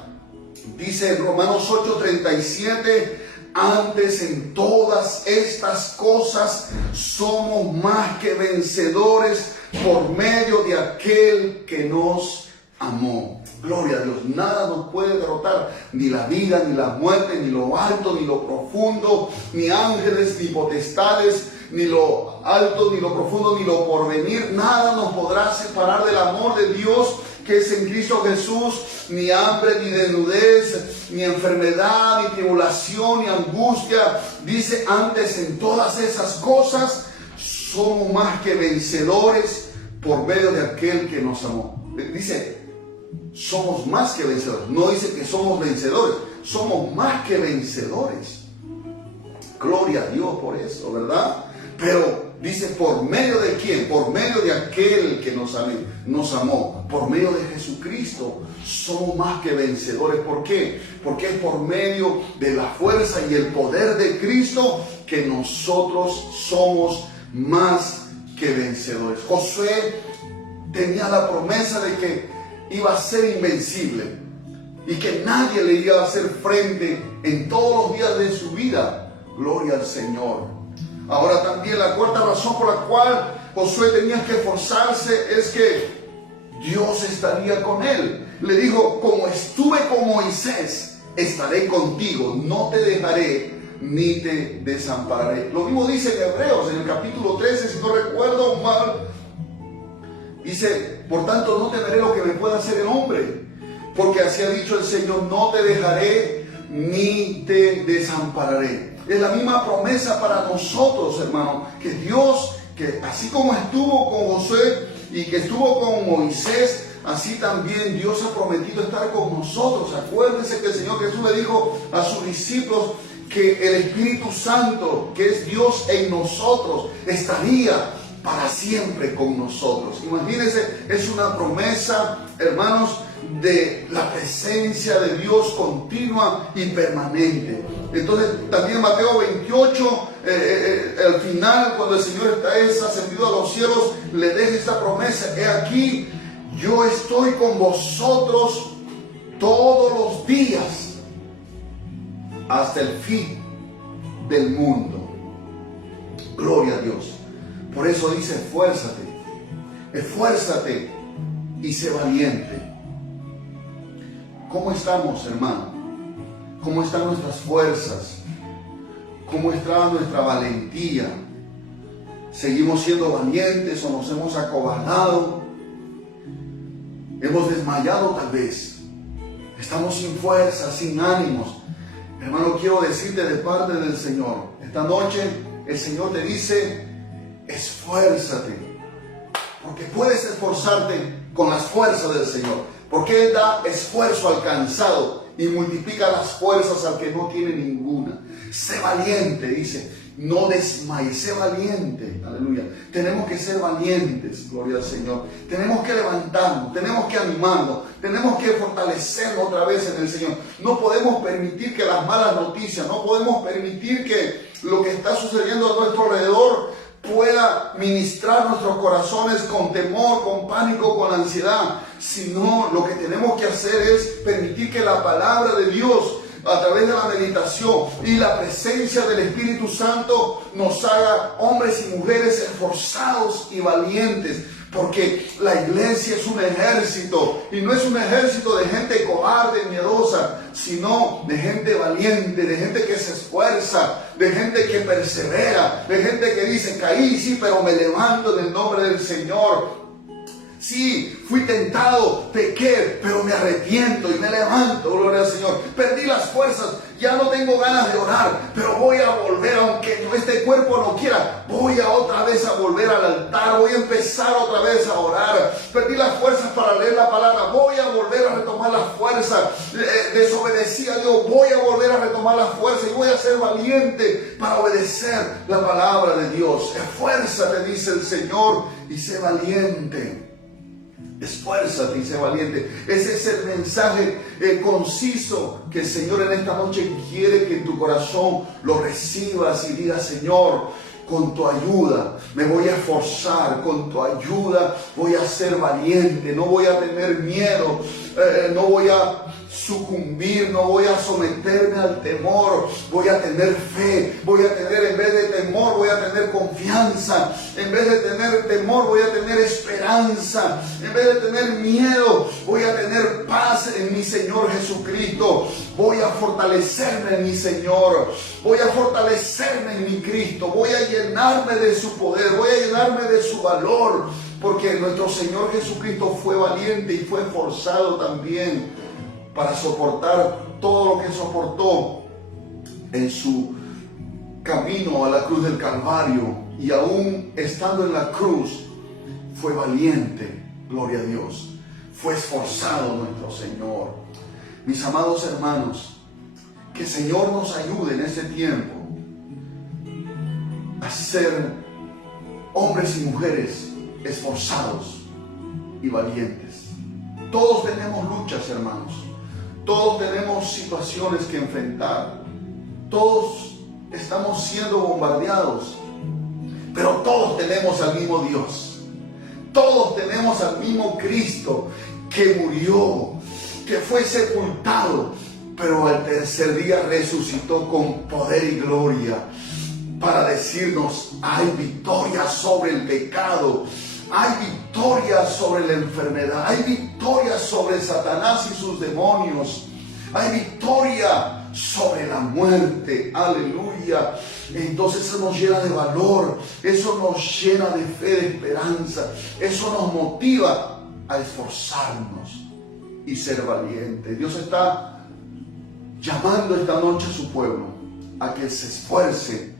Dice en Romanos 8:37, antes en todas estas cosas somos más que vencedores por medio de aquel que nos amó. Gloria a Dios. Nada nos puede derrotar, ni la vida, ni la muerte, ni lo alto, ni lo profundo, ni ángeles, ni potestades, ni lo alto, ni lo profundo, ni lo porvenir. Nada nos podrá separar del amor de Dios que es en Cristo Jesús. Ni hambre, ni desnudez, ni enfermedad, ni tribulación, ni angustia. Dice, antes en todas esas cosas somos más que vencedores por medio de aquel que nos amó. Dice, somos más que vencedores. No dice que somos vencedores, somos más que vencedores. Gloria a Dios por eso, ¿verdad? Pero dice, ¿por medio de quién? Por medio de aquel que nos amó. Por medio de Jesucristo somos más que vencedores. ¿Por qué? Porque es por medio de la fuerza y el poder de Cristo que nosotros somos más que vencedores. Josué tenía la promesa de que iba a ser invencible y que nadie le iba a hacer frente en todos los días de su vida. Gloria al Señor. Ahora también la cuarta razón por la cual Josué tenía que esforzarse es que Dios estaría con él. Le dijo, como estuve con Moisés, estaré contigo, no te dejaré ni te desampararé. Lo mismo dice en Hebreos, en el capítulo 13, si no recuerdo mal. Dice, por tanto no temeré lo que me pueda hacer el hombre, porque así ha dicho el Señor, no te dejaré ni te desampararé. Es la misma promesa para nosotros, hermano, que Dios, que así como estuvo con Josué y que estuvo con Moisés, así también Dios ha prometido estar con nosotros. Acuérdense que el Señor Jesús le dijo a sus discípulos que el Espíritu Santo, que es Dios en nosotros, estaría para siempre con nosotros. Imagínense, es una promesa, hermanos, de la presencia de Dios continua y permanente. Entonces también Mateo 28, al final, cuando el Señor es ascendido a los cielos, le deja esta promesa: he aquí, yo estoy con vosotros todos los días hasta el fin del mundo. Gloria a Dios. Por eso dice, esfuérzate y sé valiente. ¿Cómo estamos, hermano? ¿Cómo están nuestras fuerzas? ¿Cómo está nuestra valentía? ¿Seguimos siendo valientes o nos hemos acobardado? ¿Hemos desmayado tal vez? ¿Estamos sin fuerza, sin ánimos? Hermano, quiero decirte de parte del Señor, esta noche el Señor te dice, esfuérzate, porque puedes esforzarte con las fuerzas del Señor, porque Él da esfuerzo al cansado y multiplica las fuerzas al que no tiene ninguna. Sé valiente, dice, no desmayes, sé valiente, aleluya. tenemos que ser valientes, gloria al Señor. Tenemos que levantarnos, tenemos que animarnos, tenemos que fortalecernos otra vez en el Señor. No podemos permitir que las malas noticias, no podemos permitir que lo que está sucediendo a nuestro alrededor pueda ministrar nuestros corazones con temor, con pánico, con ansiedad, sino lo que tenemos que hacer es permitir que la palabra de Dios, a través de la meditación y la presencia del Espíritu Santo, nos haga hombres y mujeres esforzados y valientes. Porque la iglesia es un ejército, y no es un ejército de gente cobarde, miedosa, sino de gente valiente, de gente que se esfuerza, de gente que persevera, de gente que dice: caí, sí, pero me levanto en el nombre del Señor. Sí, fui tentado, pequé, pero me arrepiento y me levanto, gloria al Señor. Perdí las fuerzas, ya no tengo ganas de orar, pero voy a volver, aunque este cuerpo no quiera, voy a otra vez a volver al altar, voy a empezar otra vez a orar. Perdí las fuerzas para leer la palabra, voy a volver a retomar las fuerzas. Desobedecí a Dios, voy a volver a retomar las fuerzas y voy a ser valiente para obedecer la palabra de Dios. Esfuérzate, dice el Señor, y sé valiente. Esfuérzate y sé valiente. Ese es el mensaje conciso que el Señor en esta noche quiere que en tu corazón lo recibas y digas: Señor, con tu ayuda me voy a esforzar, con tu ayuda voy a ser valiente, no voy a tener miedo, no voy a sucumbir, no voy a someterme al temor, voy a tener fe, voy a tener, en vez de temor, voy a tener confianza, en vez de tener temor, voy a tener esperanza, en vez de tener miedo, voy a tener paz en mi Señor Jesucristo, voy a fortalecerme en mi Señor, voy a fortalecerme en mi Cristo, voy a llenarme de su poder, voy a llenarme de su valor, porque nuestro Señor Jesucristo fue valiente y fue esforzado también para soportar todo lo que soportó en su camino a la cruz del Calvario. Y aún estando en la cruz, fue valiente, gloria a Dios. Fue esforzado nuestro Señor. Mis amados hermanos, que el Señor nos ayude en este tiempo a ser hombres y mujeres esforzados y valientes. Todos tenemos luchas, hermanos. Todos tenemos situaciones que enfrentar. Todos estamos siendo bombardeados. Pero todos tenemos al mismo Dios. Todos tenemos al mismo Cristo que murió, que fue sepultado, pero al tercer día resucitó con poder y gloria para decirnos: hay victoria sobre el pecado. Hay victoria sobre la enfermedad, hay victoria sobre Satanás y sus demonios, hay victoria sobre la muerte, aleluya. Entonces eso nos llena de valor, eso nos llena de fe, de esperanza, eso nos motiva a esforzarnos y ser valientes. Dios está llamando esta noche a su pueblo a que se esfuerce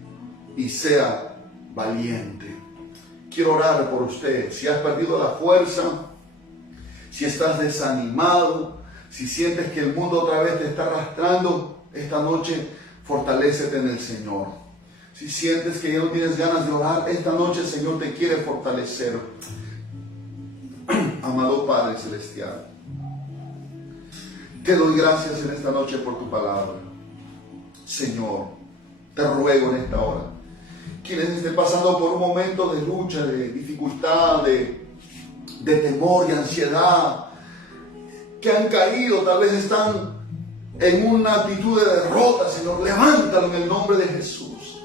y sea valiente. Quiero orar por usted. Si has perdido la fuerza, si estás desanimado, si sientes que el mundo otra vez te está arrastrando, esta noche fortalécete en el Señor. Si sientes que ya no tienes ganas de orar, esta noche el Señor te quiere fortalecer. Amado Padre Celestial, te doy gracias en esta noche por tu palabra. Señor, te ruego en esta hora, quienes estén pasando por un momento de lucha, de dificultad, de temor y ansiedad, que han caído, tal vez están en una actitud de derrota, Señor, levántalo en el nombre de Jesús.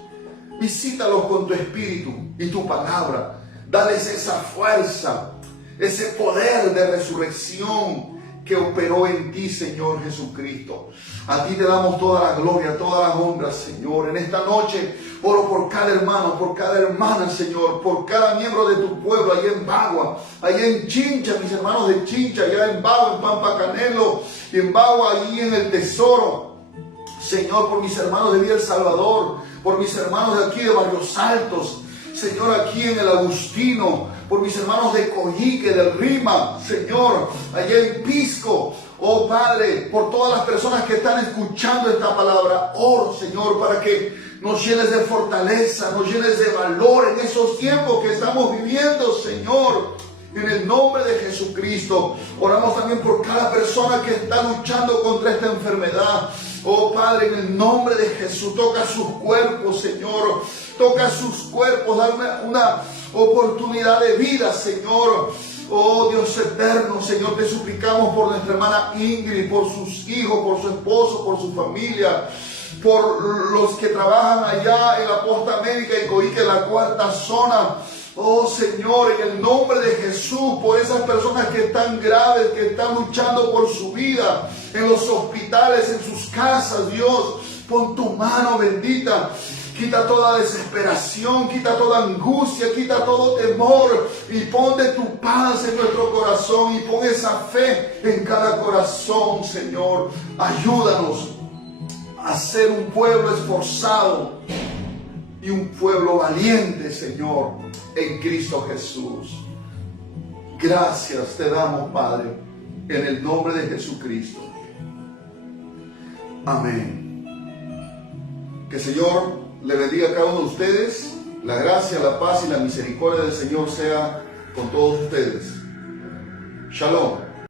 Visítalos con tu espíritu y tu palabra. Dales esa fuerza, ese poder de resurrección que operó en ti, Señor Jesucristo. A ti te damos toda la gloria, toda la honra, Señor. En esta noche oro por cada hermano, por cada hermana, Señor, por cada miembro de tu pueblo, allá en Bagua, allá en Chincha, mis hermanos de Chincha, allá en Bagua, en Pampa Canelo, y en Bagua, allí en El Tesoro. Señor, por mis hermanos de Villa El Salvador, por mis hermanos de aquí de Barrios Altos, Señor, aquí en El Agustino, por mis hermanos de Coyique, del Rima, Señor, allá en Pisco. Oh Padre, por todas las personas que están escuchando esta palabra, oro, Señor, para que nos llenes de fortaleza, nos llenes de valor en esos tiempos que estamos viviendo, Señor. En el nombre de Jesucristo, oramos también por cada persona que está luchando contra esta enfermedad. Oh Padre, en el nombre de Jesús, toca sus cuerpos, Señor. Toca sus cuerpos, dame una oportunidad de vida, Señor. Oh Dios eterno, Señor, te suplicamos por nuestra hermana Ingrid, por sus hijos, por su esposo, por su familia, por los que trabajan allá en la posta médica en Coique, la cuarta zona. Oh Señor, en el nombre de Jesús, por esas personas que están graves, que están luchando por su vida, en los hospitales, en sus casas, Dios, pon tu mano bendita. Quita toda desesperación, quita toda angustia, quita todo temor y pon de tu paz en nuestro corazón y pon esa fe en cada corazón, Señor. Ayúdanos a ser un pueblo esforzado y un pueblo valiente, Señor, en Cristo Jesús. Gracias te damos, Padre, en el nombre de Jesucristo. Amén. Que el Señor le bendiga a cada uno de ustedes. La gracia, la paz y la misericordia del Señor sea con todos ustedes. Shalom.